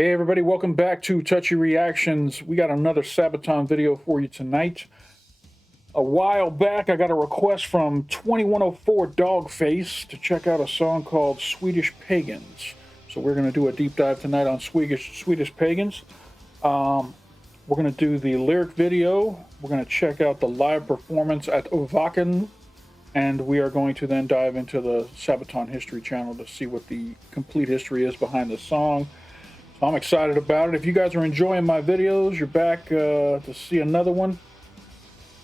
Hey everybody, welcome back to Touchy Reactions. We got another Sabaton video for you tonight. A while back, I got a request from 2104 Dogface to check out a song called Swedish Pagans. So we're going to do a deep dive tonight on Swedish Pagans. We're going to do the lyric video. We're going to check out the live performance at Ovaken. And we are going to then dive into the Sabaton History channel to see what the complete history is behind the song. So I'm excited about it. If you guys are enjoying my videos, you're back to see another one.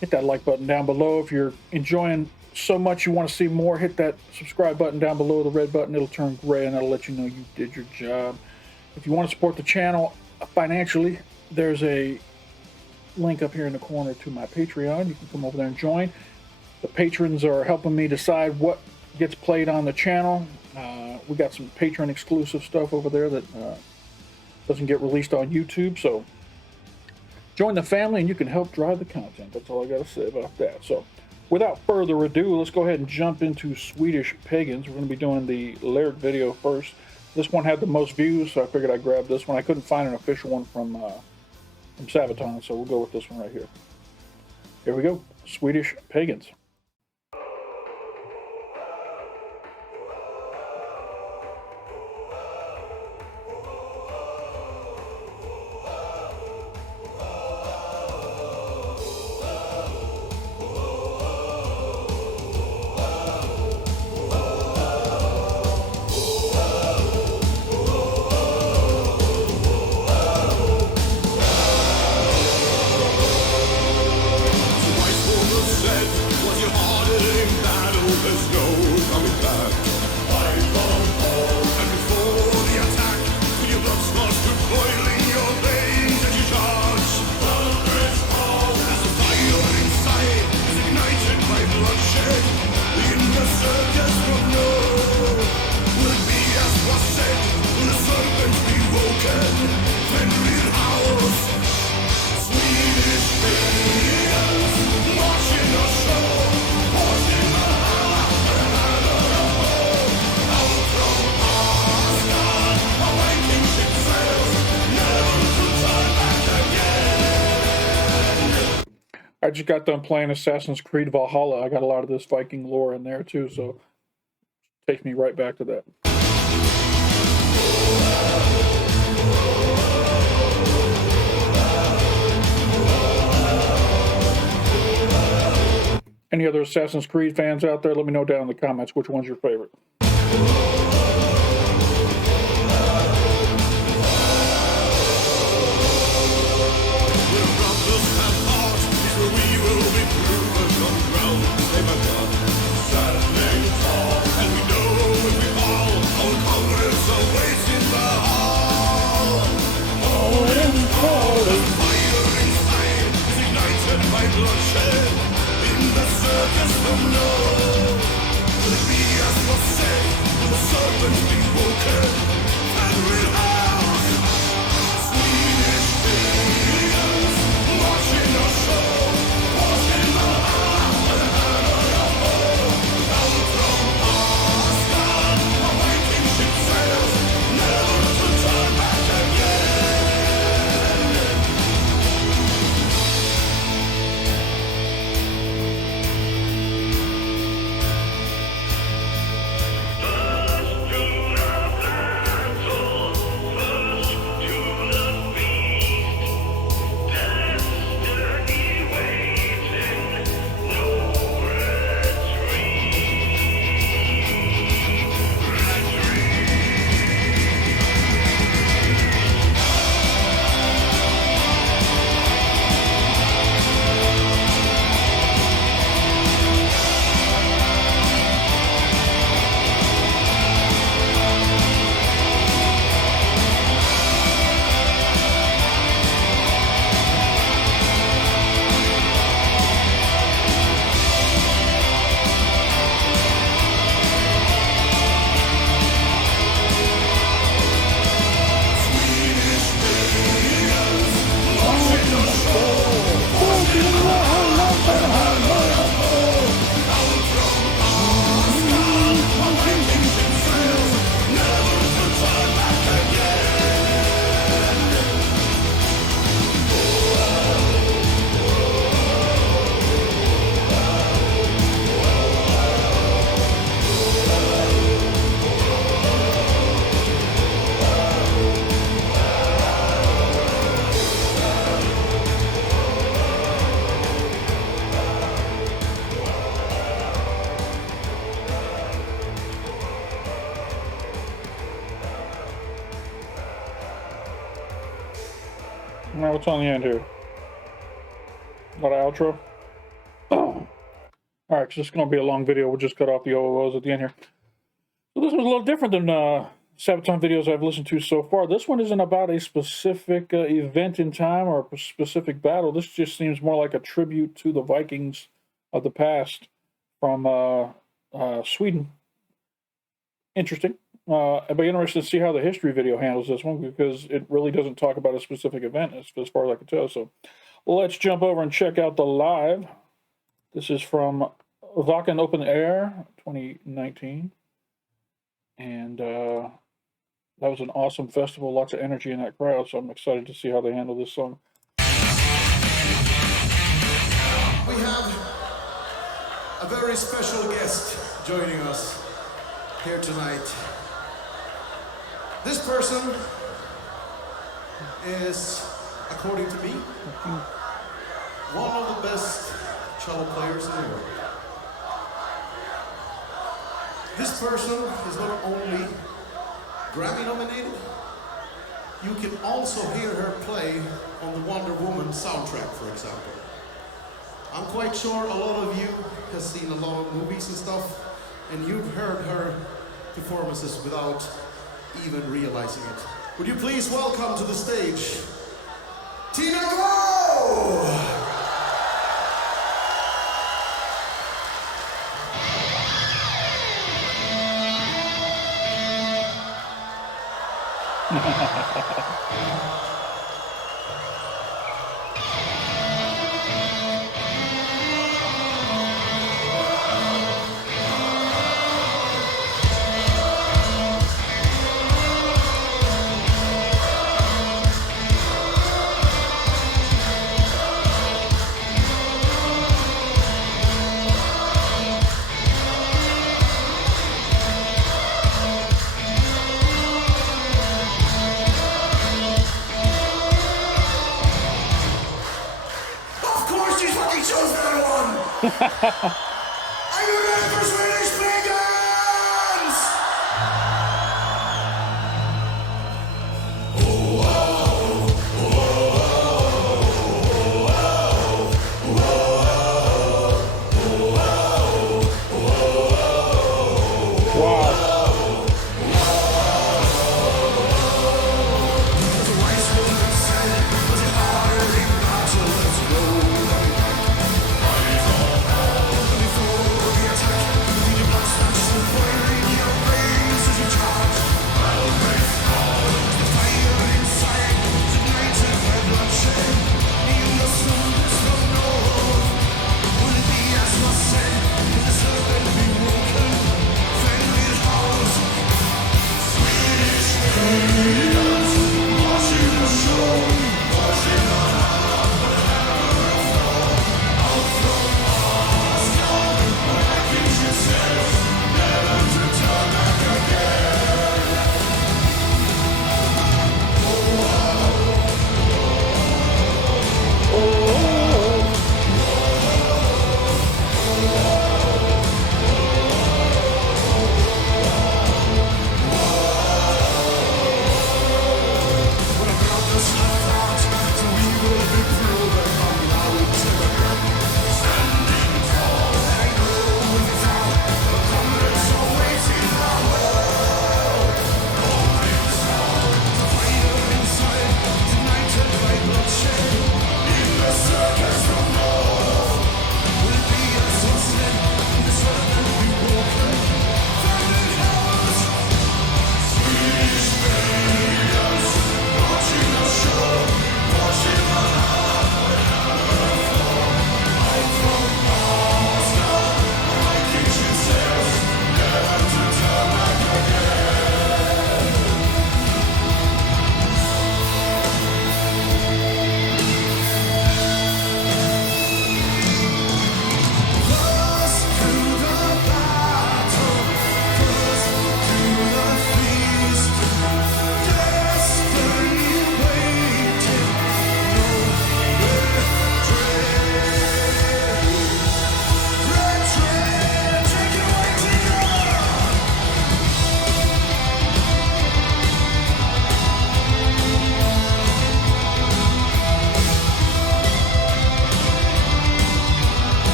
Hit that like button down below. If you're enjoying so much you want to see more, hit that subscribe button down below, the red button. It'll turn gray and that'll let you know you did your job. If you want to support the channel financially, there's a link up here in the corner to my Patreon. You can come over there and join. The patrons are helping me decide what gets played on the channel. We got some patron exclusive stuff over there that doesn't get released on YouTube. So join the family and you can help drive the content. That's all I got to say about that. So without further ado, let's go ahead and jump into Swedish Pagans. We're going to be doing the lyric video first. This one had the most views, so I figured I'd grab this one. I couldn't find an official one from Sabaton, so we'll go with this one right here. Here we go, Swedish Pagans. I just got done playing Assassin's Creed Valhalla. I got a lot of this Viking lore in there too, so it takes me right back to that. Any other Assassin's Creed fans out there, let me know down in the comments which one's your favorite. Now what's on the end here? Got an outro. Oh. All right, so this is going to be a long video. We'll just cut off the OOs at the end here. So this was a little different than Sabaton videos I've listened to so far. This one isn't about a specific event in time or a specific battle. This just seems more like a tribute to the Vikings of the past from Sweden. Interesting. I'd be interested to see how the history video handles this one, because it really doesn't talk about a specific event as far as I can tell. So let's jump over and check out the live. This is from Wacken Open Air 2019. And that was an awesome festival. Lots of energy in that crowd. So I'm excited to see how they handle this song. We have a very special guest joining us here tonight. This person is, according to me, one of the best cello players in the world. This person is not only Grammy nominated, you can also hear her play on the Wonder Woman soundtrack, for example. I'm quite sure a lot of you have seen a lot of movies and stuff, and you've heard her performances without even realizing it. Would you please welcome to the stage, Tina Glow! Are you ready for Swedish Pagans?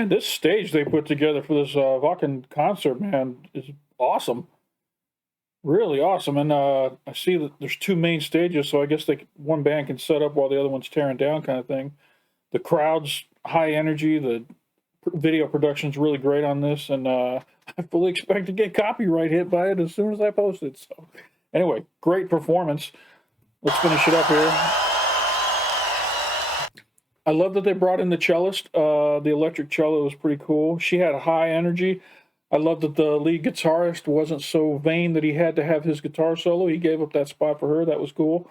Man, this stage they put together for this Wacken concert, man, is awesome. Really awesome. And I see that there's two main stages, so I guess one band can set up while the other one's tearing down, kind of thing. The crowd's high energy. The video production's really great on this, and I fully expect to get copyright hit by it as soon as I post it. So, anyway, great performance. Let's finish it up here. I love that they brought in the cellist. The electric cello was pretty cool. She had high energy. I love that the lead guitarist wasn't so vain that he had to have his guitar solo. He gave up that spot for her. That was cool.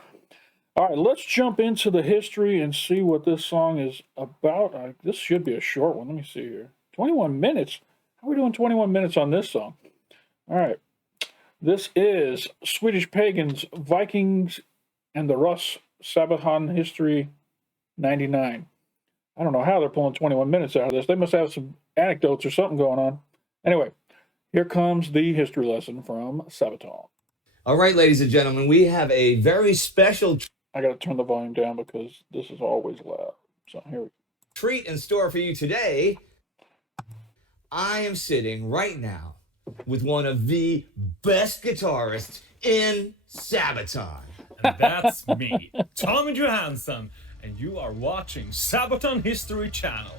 All right, let's jump into the history and see what this song is about. This should be a short one. Let me see here. 21 minutes? How are we doing 21 minutes on this song? All right. This is Swedish Pagans, Vikings, and the Russ, Sabaton History 99. I don't know how they're pulling 21 minutes out of this. They must have some anecdotes or something going on. Anyway, here comes the history lesson from Sabaton. All right, ladies and gentlemen, we have a very special I got to turn the volume down because this is always loud. So here we go. Treat in store for you today. I am sitting right now with one of the best guitarists in Sabaton. And that's me, Tommy Johansson, and you are watching Sabaton History Channel.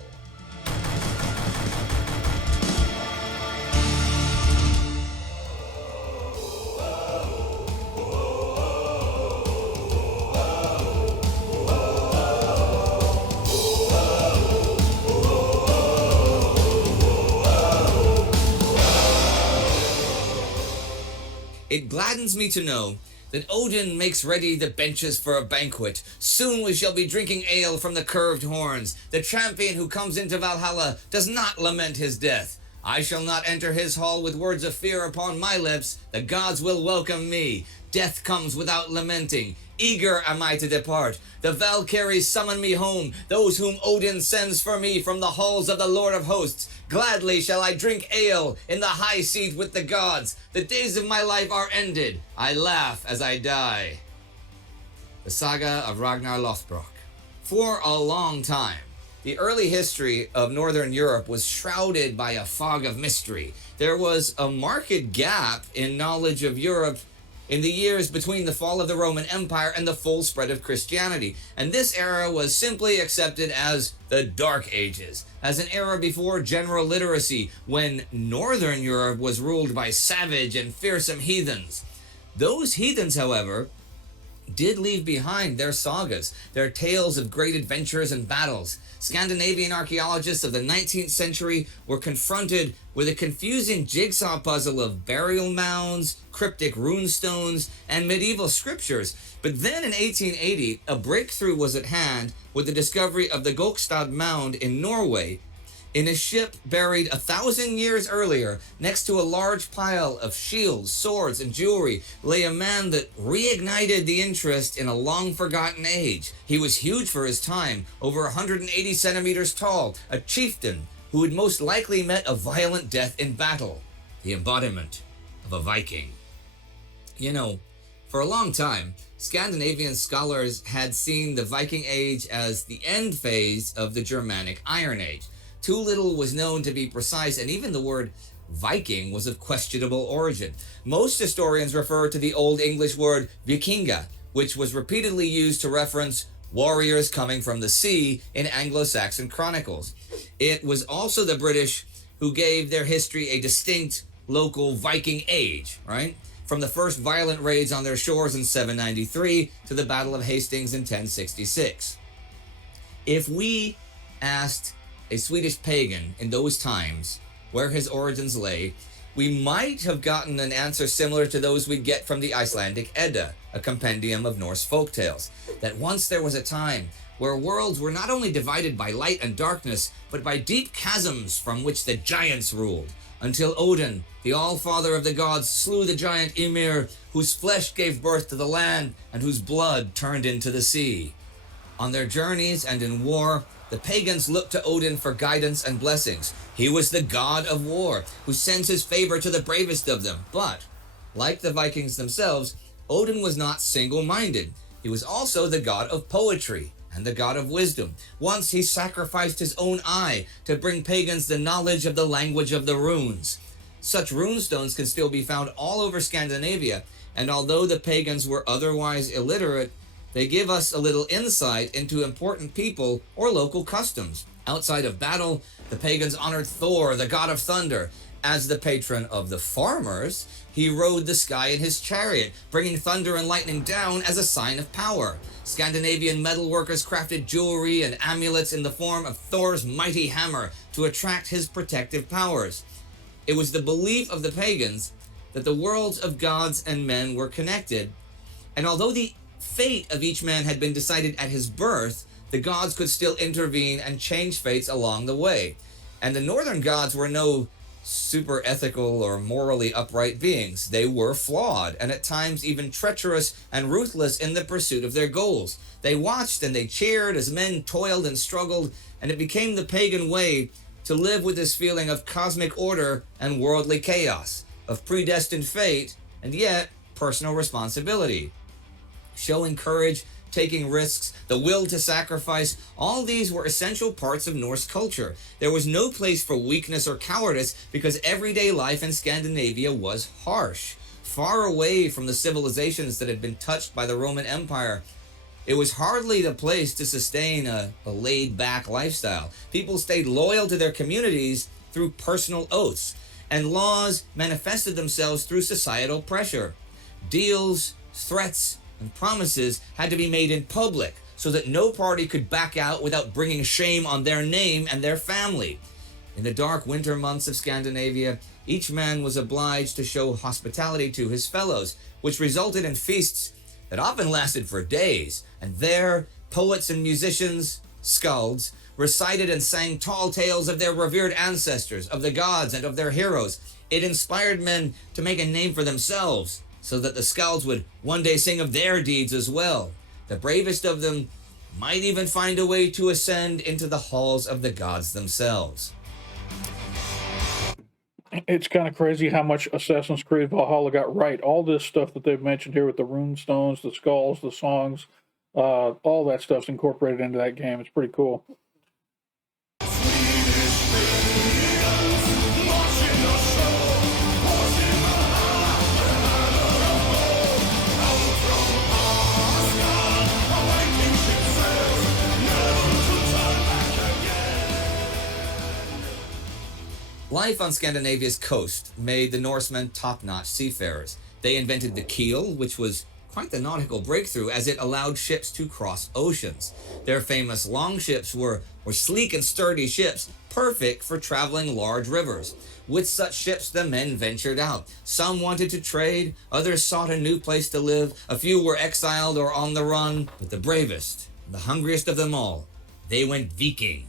It gladdens me to know that Odin makes ready the benches for a banquet. Soon we shall be drinking ale from the curved horns. The champion who comes into Valhalla does not lament his death. I shall not enter his hall with words of fear upon my lips. The gods will welcome me. Death comes without lamenting. Eager am I to depart. The Valkyries summon me home, those whom Odin sends for me from the halls of the Lord of Hosts. Gladly shall I drink ale in the high seat with the gods. The days of my life are ended. I laugh as I die. The Saga of Ragnar Lothbrok. For a long time, the early history of Northern Europe was shrouded by a fog of mystery. There was a marked gap in knowledge of Europe in the years between the fall of the Roman Empire and the full spread of Christianity. And this era was simply accepted as the Dark Ages, as an era before general literacy, when Northern Europe was ruled by savage and fearsome heathens. Those heathens, however, did leave behind their sagas, their tales of great adventures and battles. Scandinavian archaeologists of the 19th century were confronted with a confusing jigsaw puzzle of burial mounds, cryptic runestones, and medieval scriptures. But then in 1880, a breakthrough was at hand with the discovery of the Gokstad Mound in Norway. In a ship buried 1,000 years earlier, next to a large pile of shields, swords, and jewelry, lay a man that reignited the interest in a long-forgotten age. He was huge for his time, over 180 centimeters tall, a chieftain who had most likely met a violent death in battle, the embodiment of a Viking. You know, for a long time, Scandinavian scholars had seen the Viking Age as the end phase of the Germanic Iron Age. Too little was known to be precise, and even the word Viking was of questionable origin. Most historians refer to the Old English word vikinga, which was repeatedly used to reference warriors coming from the sea in Anglo-Saxon chronicles. It was also the British who gave their history a distinct local Viking age, right? From the first violent raids on their shores in 793 to the Battle of Hastings in 1066. If we asked a Swedish pagan in those times where his origins lay, we might have gotten an answer similar to those we'd get from the Icelandic Edda, a compendium of Norse folktales, that once there was a time where worlds were not only divided by light and darkness, but by deep chasms from which the giants ruled, until Odin, the all-father of the gods, slew the giant Ymir, whose flesh gave birth to the land and whose blood turned into the sea. On their journeys and in war, the pagans looked to Odin for guidance and blessings. He was the god of war, who sends his favor to the bravest of them. But, like the Vikings themselves, Odin was not single-minded. He was also the god of poetry, and the god of wisdom. Once he sacrificed his own eye to bring pagans the knowledge of the language of the runes. Such runestones can still be found all over Scandinavia, and although the pagans were otherwise illiterate, they give us a little insight into important people or local customs. Outside of battle, the pagans honored Thor, the god of thunder. As the patron of the farmers, he rode the sky in his chariot, bringing thunder and lightning down as a sign of power. Scandinavian metalworkers crafted jewelry and amulets in the form of Thor's mighty hammer to attract his protective powers. It was the belief of the pagans that the worlds of gods and men were connected, and although the fate of each man had been decided at his birth, the gods could still intervene and change fates along the way. And the northern gods were no super ethical or morally upright beings. They were flawed and at times even treacherous and ruthless in the pursuit of their goals. They watched and they cheered as men toiled and struggled, and it became the pagan way to live with this feeling of cosmic order and worldly chaos, of predestined fate and yet personal responsibility. Showing courage, taking risks, the will to sacrifice, all these were essential parts of Norse culture. There was no place for weakness or cowardice because everyday life in Scandinavia was harsh. Far away from the civilizations that had been touched by the Roman Empire, it was hardly the place to sustain a laid-back lifestyle. People stayed loyal to their communities through personal oaths, and laws manifested themselves through societal pressure. Deals, threats, and promises had to be made in public so that no party could back out without bringing shame on their name and their family. In the dark winter months of Scandinavia, each man was obliged to show hospitality to his fellows, which resulted in feasts that often lasted for days. And there, poets and musicians, skalds, recited and sang tall tales of their revered ancestors, of the gods, and of their heroes. It inspired men to make a name for themselves, so that the skalds would one day sing of their deeds as well. The bravest of them might even find a way to ascend into the halls of the gods themselves. It's kind of crazy how much Assassin's Creed Valhalla got right. All this stuff that they've mentioned here with the rune stones, the skulls, the songs, all that stuff's incorporated into that game. It's pretty cool. Life on Scandinavia's coast made the Norsemen top-notch seafarers. They invented the keel, which was quite the nautical breakthrough as it allowed ships to cross oceans. Their famous longships were sleek and sturdy ships, perfect for traveling large rivers. With such ships, the men ventured out. Some wanted to trade, others sought a new place to live, a few were exiled or on the run, but the bravest, the hungriest of them all, they went Viking.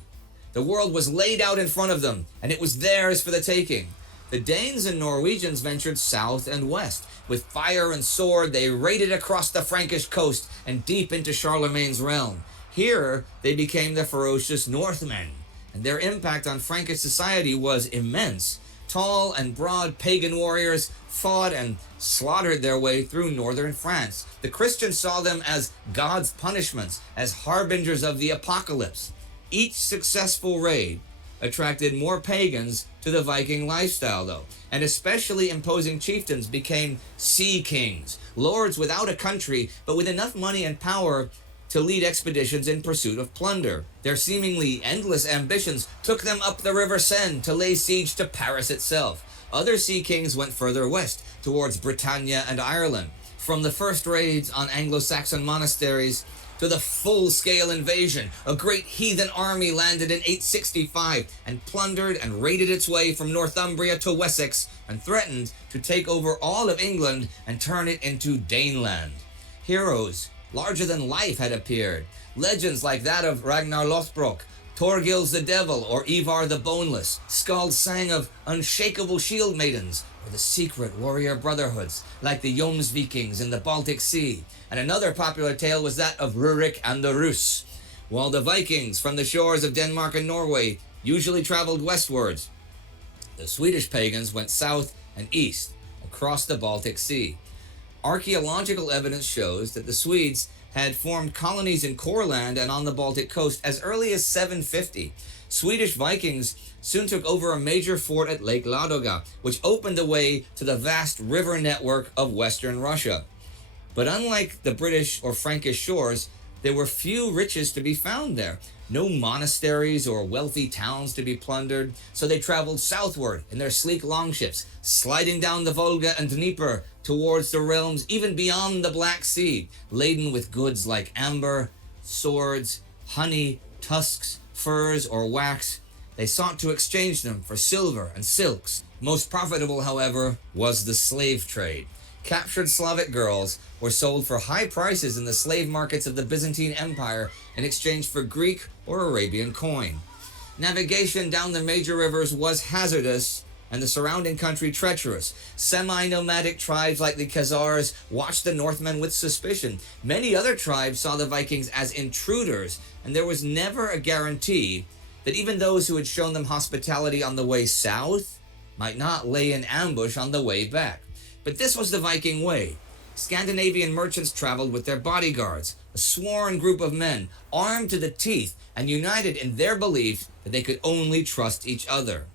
The world was laid out in front of them, and it was theirs for the taking. The Danes and Norwegians ventured south and west. With fire and sword, they raided across the Frankish coast and deep into Charlemagne's realm. Here, they became the ferocious Northmen, and their impact on Frankish society was immense. Tall and broad pagan warriors fought and slaughtered their way through northern France. The Christians saw them as God's punishments, as harbingers of the apocalypse. Each successful raid attracted more pagans to the Viking lifestyle, though, and especially imposing chieftains became sea kings, lords without a country, but with enough money and power to lead expeditions in pursuit of plunder. Their seemingly endless ambitions took them up the River Seine to lay siege to Paris itself. Other sea kings went further west, towards Britannia and Ireland. From the first raids on Anglo-Saxon monasteries to the full-scale invasion, a great heathen army landed in 865 and plundered and raided its way from Northumbria to Wessex and threatened to take over all of England and turn it into Daneland. Heroes larger than life had appeared. Legends like that of Ragnar Lothbrok, Thorgils the Devil, or Ivar the Boneless. Skalds sang of unshakable shield maidens, or the secret warrior brotherhoods, like the Jomsvikings in the Baltic Sea. And another popular tale was that of Rurik and the Rus, while the Vikings from the shores of Denmark and Norway usually traveled westwards. The Swedish pagans went south and east across the Baltic Sea. Archaeological evidence shows that the Swedes had formed colonies in Courland and on the Baltic coast as early as 750. Swedish Vikings soon took over a major fort at Lake Ladoga, which opened the way to the vast river network of Western Russia. But unlike the British or Frankish shores, there were few riches to be found there. No monasteries or wealthy towns to be plundered, so they traveled southward in their sleek longships, sliding down the Volga and Dnieper towards the realms even beyond the Black Sea, laden with goods like amber, swords, honey, tusks, furs, or wax. They sought to exchange them for silver and silks. Most profitable, however, was the slave trade. Captured Slavic girls were sold for high prices in the slave markets of the Byzantine Empire in exchange for Greek or Arabian coin. Navigation down the major rivers was hazardous and the surrounding country treacherous. Semi-nomadic tribes like the Khazars watched the Northmen with suspicion. Many other tribes saw the Vikings as intruders, and there was never a guarantee that even those who had shown them hospitality on the way south might not lay in ambush on the way back. But this was the Viking way. Scandinavian merchants traveled with their bodyguards, a sworn group of men, armed to the teeth and united in their belief that they could only trust each other.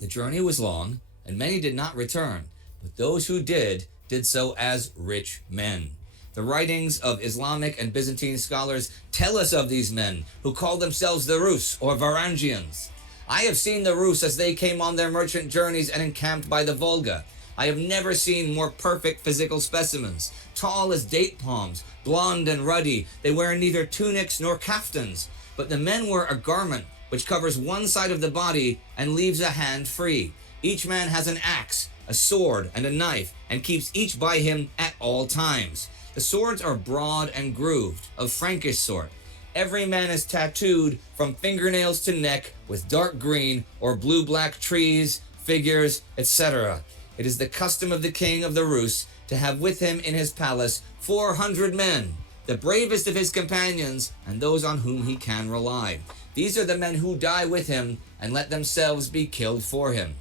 The journey was long, and many did not return, but those who did so as rich men. The writings of Islamic and Byzantine scholars tell us of these men, who called themselves the Rus or Varangians. I have seen the Rus as they came on their merchant journeys and encamped by the Volga. I have never seen more perfect physical specimens. Tall as date palms, blonde and ruddy, they wear neither tunics nor kaftans, but the men wear a garment which covers one side of the body and leaves a hand free. Each man has an axe, a sword, and a knife, and keeps each by him at all times. The swords are broad and grooved, of Frankish sort. Every man is tattooed from fingernails to neck with dark green or blue-black trees, figures, etc. It is the custom of the king of the Rus to have with him in his palace 400 men, the bravest of his companions and those on whom he can rely. These are the men who die with him and let themselves be killed for him.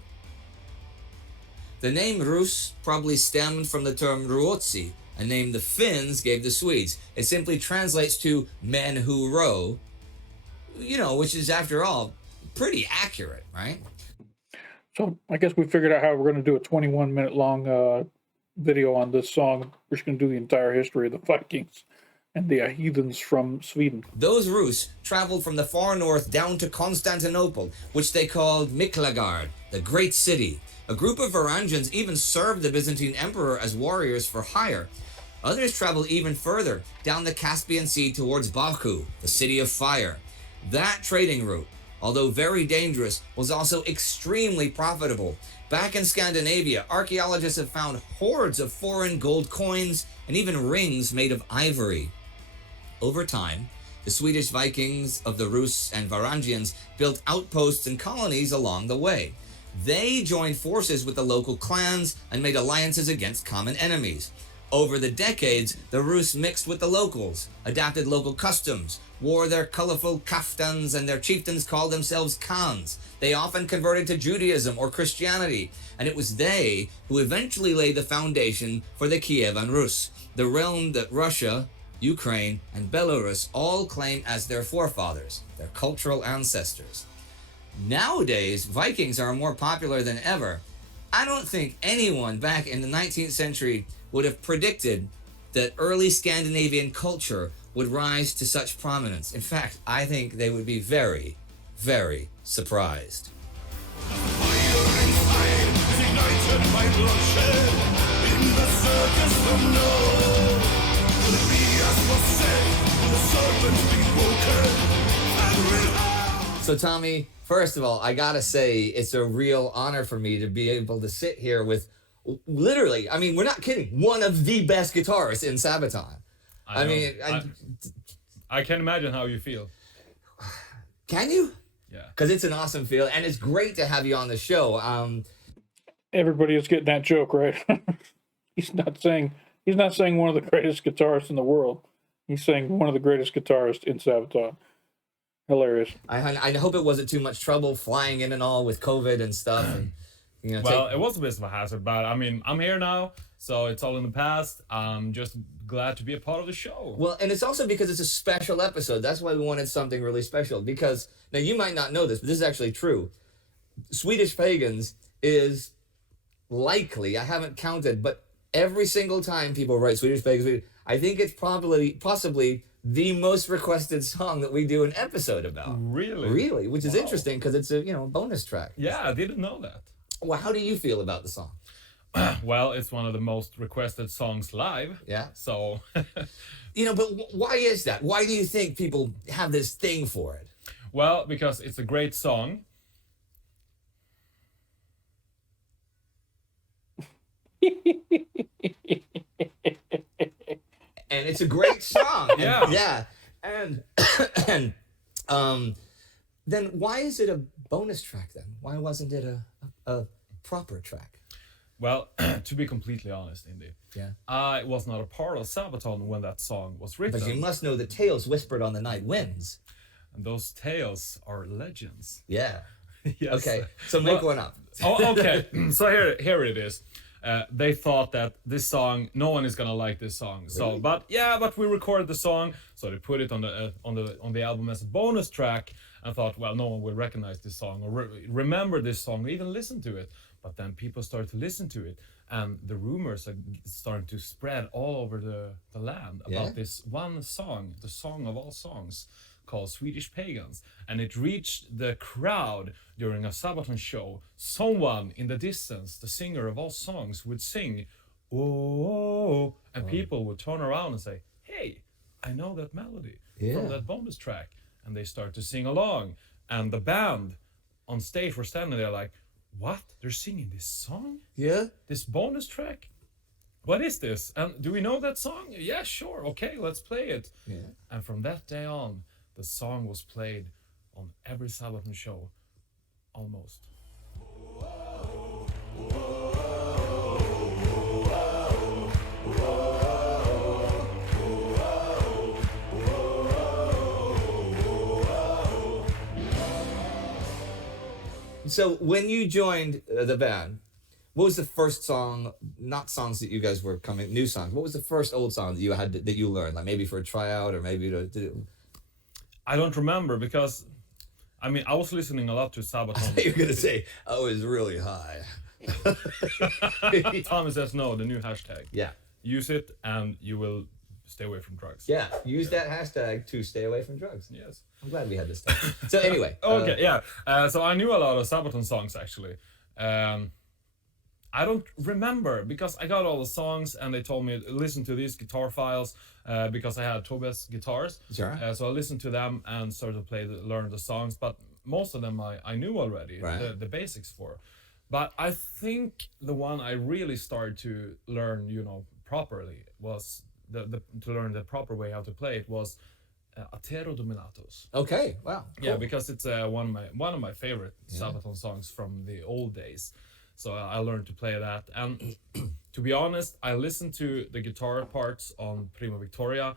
The name Rus probably stemmed from the term Ruotsi, a name the Finns gave the Swedes. It simply translates to men who row, which is, after all, pretty accurate, right? So I guess we figured out how we're going to do a 21-minute long video on this song. We're just going to do the entire history of the Vikings and the heathens from Sweden. Those Rus traveled from the far north down to Constantinople, which they called Miklagard, the great city. A group of Varangians even served the Byzantine emperor as warriors for hire. Others traveled even further, down the Caspian Sea towards Baku, the city of fire. That trading route, although very dangerous, was also extremely profitable. Back in Scandinavia, archaeologists have found hordes of foreign gold coins and even rings made of ivory. Over time, the Swedish Vikings of the Rus and Varangians built outposts and colonies along the way. They joined forces with the local clans and made alliances against common enemies. Over the decades, the Rus mixed with the locals, adapted local customs, wore their colorful kaftans, and their chieftains called themselves Khans. They often converted to Judaism or Christianity, and it was they who eventually laid the foundation for the Kievan Rus, the realm that Russia, Ukraine, and Belarus all claim as their forefathers, their cultural ancestors. Nowadays, Vikings are more popular than ever. I don't think anyone back in the 19th century would have predicted that early Scandinavian culture would rise to such prominence. In fact, I think they would be very, very surprised. So Tommy, first of all, I gotta say it's a real honor for me to be able to sit here with literally, I mean, we're not kidding, one of the best guitarists in Sabaton. I can imagine how you feel. Can you? Yeah. Because it's an awesome feel, and it's great to have you on the show. Everybody is getting that joke, right? He's not saying one of the greatest guitarists in the world. He's saying one of the greatest guitarists in Sabaton. Hilarious. I hope it wasn't too much trouble flying in and all with COVID and stuff. And, It was a bit of a hazard, but I mean, I'm here now, So it's all in the past. I'm just glad to be a part of the show. Well, and it's also because it's a special episode. That's why we wanted something really special. Because now you might not know this, but this is actually true. Swedish Pagans is likely, I haven't counted, but every single time people write Swedish Pagans, I think it's possibly the most requested song that we do an episode about. Really? Which is interesting because it's a bonus track. Yeah, I didn't know that. Well, how do you feel about the song? Well, it's one of the most requested songs live. Yeah. So, But why is that? Why do you think people have this thing for it? well, because it's a great song. And it's a great song. Yeah. Yeah. And then why is it a bonus track then? Why wasn't it a proper track? Well, to be completely honest, Indy, Yeah. I was not a part of Sabaton when that song was written. But you must know the tales whispered on the night winds. And those tales are legends. Yeah. Yes. Okay. So make one up. Oh, okay. So here it is. They thought that this song, no one is gonna like this song. So, but we recorded the song, so they put it on the album as a bonus track, and thought, well, no one will recognize this song or remember this song, or even listen to it. But then people started to listen to it, and the rumors are starting to spread all over the land about this one song, the song of all songs, called Swedish Pagans. And it reached the crowd during a Sabaton show. Someone in the distance, the singer of all songs, would sing, oh, and people would turn around and say, hey, I know that melody from that bonus track. And they start to sing along. And the band on stage were standing there like, what? They're singing this song? Yeah. This bonus track? What is this? And do we know that song? Yeah, sure. Okay, let's play it. Yeah. And from that day on, the song was played on every Sabaton show, almost. So when you joined the band, what was the first song? Not songs that you guys were new songs. What was the first old song that you had that you learned? Like maybe for a tryout or maybe I don't remember because, I mean, I was listening a lot to Sabaton. You're gonna say I was really high. Tommy says no, the new hashtag. Yeah. Use it and you will stay away from drugs. Yeah. Use that hashtag to stay away from drugs. Yes. I'm glad we had this time. So anyway. Okay, yeah. So I knew a lot of Sabaton songs actually. I don't remember because I got all the songs and they told me listen to these guitar files because I had Tobias guitars. Sure. So I listened to them and started to learn the songs, but most of them I knew already, right. the basics for. But I think the one I really started to learn, properly was to learn the proper way how to play it was Atero Dominatus. Okay. Wow. Cool. Yeah, because it's one of my favorite Sabaton songs from the old days. So I learned to play that, and to be honest, I listened to the guitar parts on Prima Victoria.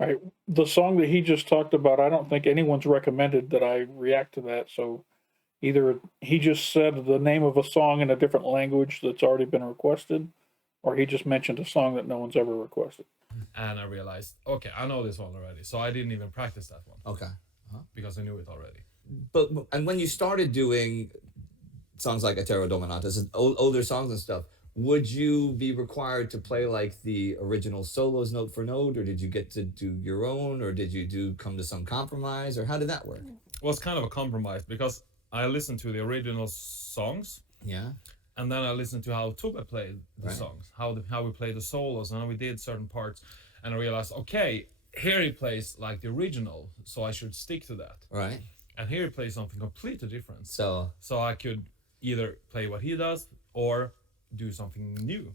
Right. The song that he just talked about, I don't think anyone's recommended that I react to that. So either he just said the name of a song in a different language that's already been requested, or he just mentioned a song that no one's ever requested. And I realized, okay, I know this one already. So I didn't even practice that one. Okay. Because I knew it already. And when you started doing songs like Atero Dominatus, older songs and stuff, would you be required to play like the original solos note for note, or did you get to do your own, or did you come to some compromise, or how did that work? Well, it's kind of a compromise because I listened to the original songs. Yeah. And then I listened to how Tube played the songs, how we played the solos, and how we did certain parts, and I realized, okay, here he plays like the original, so I should stick to that. Right. And here he plays something completely different. So I could either play what he does or do something new.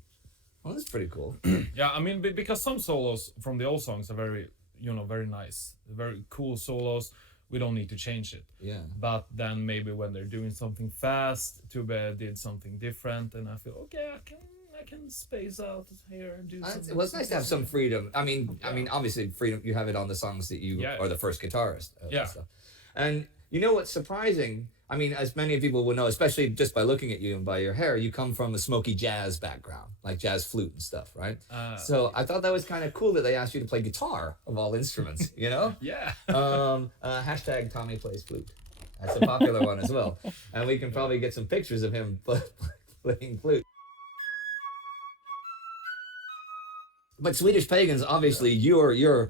Well, that's pretty cool. Yeah, I mean, because some solos from the old songs are very, very nice, very cool solos. We don't need to change it. Yeah. But then maybe when they're doing something fast, Tube did something different, and I feel okay. I can space out here and do something. Well, it's nice to have some freedom. I mean, obviously, freedom. You have it on the songs that you are the first guitarist. Yeah. Stuff. And You know what's surprising? I mean, as many people will know, especially just by looking at you and by your hair, you come from a smoky jazz background, like jazz flute and stuff, right? So I thought that was kind of cool that they asked you to play guitar of all instruments, you know? Yeah. Hashtag Tommy plays flute. That's a popular one as well. And we can probably get some pictures of him playing flute. But Swedish Pagans, obviously, you're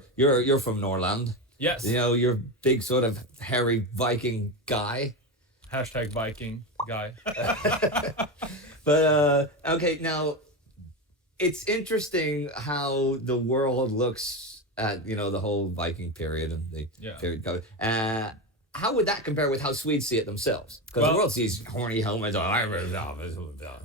from Norrland. Yes. You know, you're big sort of hairy Viking guy. Hashtag Viking guy. But okay, now it's interesting how the world looks at, you know, the whole Viking period and the period. How would that compare with how Swedes see it themselves? Because the world sees horny helmets. Well,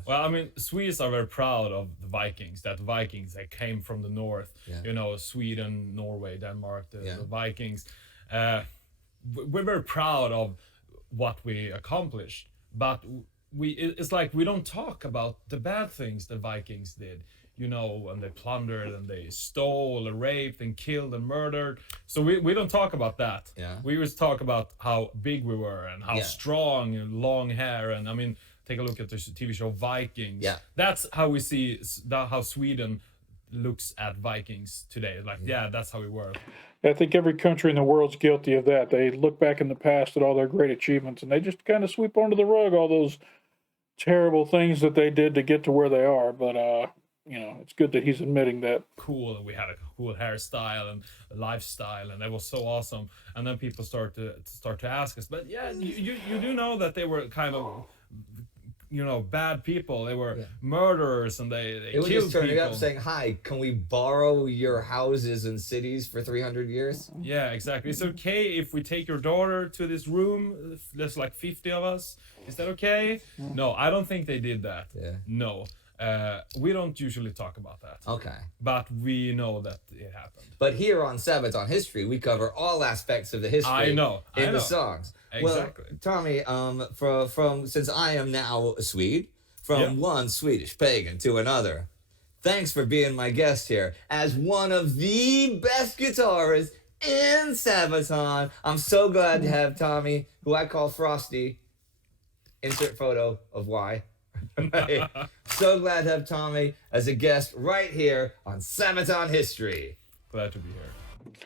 I mean, Swedes are very proud of the Vikings. That Vikings, they came from the north. Yeah. You know, Sweden, Norway, Denmark, the Vikings. We're very proud of what we accomplished, but it's like we don't talk about the bad things the Vikings did. You know, and they plundered and they stole and raped and killed and murdered. So we don't talk about that. Yeah. We just talk about how big we were and how strong and long hair. And I mean, take a look at the TV show Vikings. Yeah. That's how we see how Sweden looks at Vikings today. Like, that's how we were. I think every country in the world's guilty of that. They look back in the past at all their great achievements, and they just kind of sweep under the rug all those terrible things that they did to get to where they are. But you know, it's good that he's admitting that. Cool, and we had a cool hairstyle and lifestyle, and that was so awesome. And then people start to ask us, but you do know that they were kind of, you know, bad people. They were murderers, and they it was killed just turning people. up saying, "Hi, can we borrow your houses and cities for 300 years?" Yeah, exactly. It's okay if we take your daughter to this room. There's like 50 of us. Is that okay? No, I don't think they did that. Yeah. No. We don't usually talk about that. Okay. But we know that it happened. But here on Sabaton History, we cover all aspects of the history in the songs. Exactly. Well, Tommy, from since I am now a Swede, from one Swedish pagan to another, thanks for being my guest here as one of the best guitarists in Sabaton. I'm so glad to have Tommy, who I call Frosty. Insert photo of why. Right. So glad to have Tommy as a guest right here on Sabaton History. Glad to be here.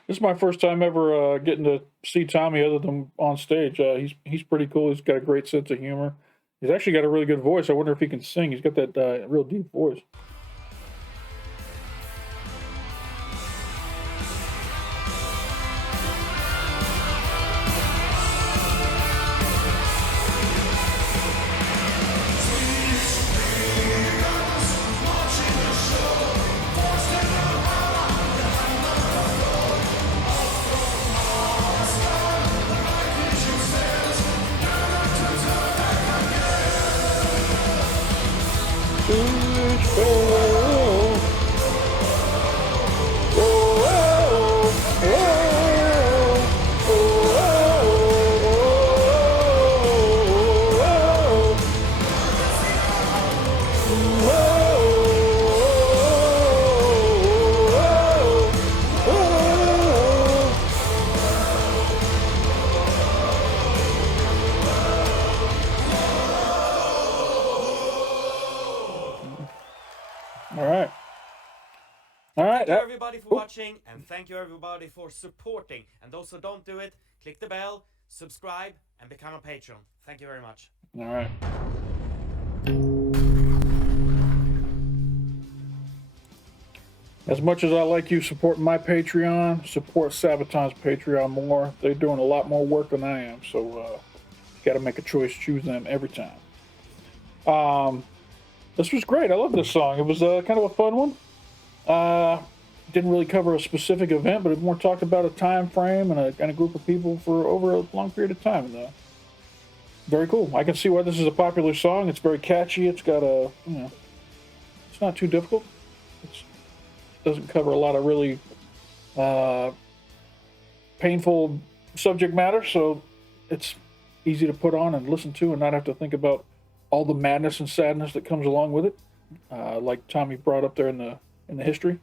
This is my first time ever getting to see Tommy other than on stage. He's pretty cool. He's got a great sense of humor. He's actually got a really good voice. I wonder if he can sing. He's got that real deep voice. Thank you everybody for watching, and thank you everybody for supporting. And those who don't do it, click the bell, subscribe, and become a patron. Thank you very much. All right. As much as I like you supporting my Patreon, support Sabaton's Patreon more. They're doing a lot more work than I am, so you got to make a choice, choose them every time. This was great. I love this song. It was kind of a fun one. Didn't really cover a specific event, but it more talked about a time frame and a group of people for over a long period of time. Very cool. I can see why this is a popular song. It's very catchy. It's got it's not too difficult. It doesn't cover a lot of really painful subject matter, so it's easy to put on and listen to and not have to think about all the madness and sadness that comes along with it, like Tommy brought up there in the history.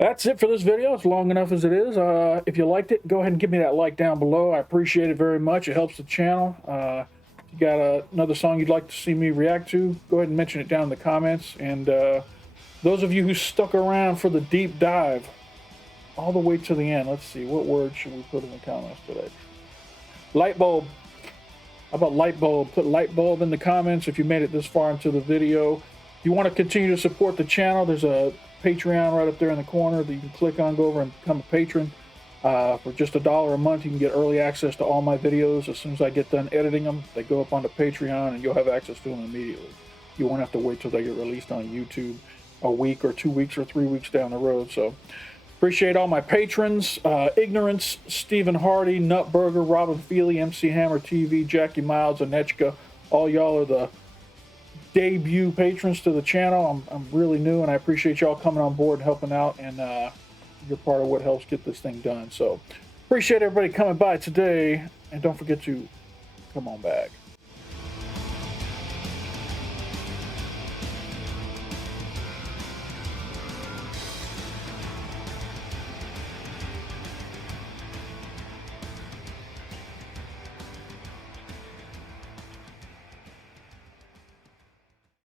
That's it for this video. It's long enough as it is. If you liked it, go ahead and give me that like down below. I appreciate it very much. It helps the channel. If you got another song you'd like to see me react to, go ahead and mention it down in the comments. And those of you who stuck around for the deep dive all the way to the end, let's see, what word should we put in the comments today? Light bulb. How about light bulb? Put light bulb in the comments if you made it this far into the video. If you want to continue to support the channel, there's a Patreon right up there in the corner that you can click on, go over and become a patron. For just $1 a month, you can get early access to all my videos. As soon as I get done editing them, they go up onto Patreon and you'll have access to them immediately. You won't have to wait till they get released on YouTube a week or 2 weeks or 3 weeks down the road. So appreciate all my patrons. Ignorance, Stephen Hardy, Nutburger, Robin Feely, MC Hammer TV, Jackie Miles, Anechka. All y'all are the debut patrons to the channel. I'm really new, and I appreciate y'all coming on board and helping out, and you're part of what helps get this thing done. So appreciate everybody coming by today, and don't forget to come on back.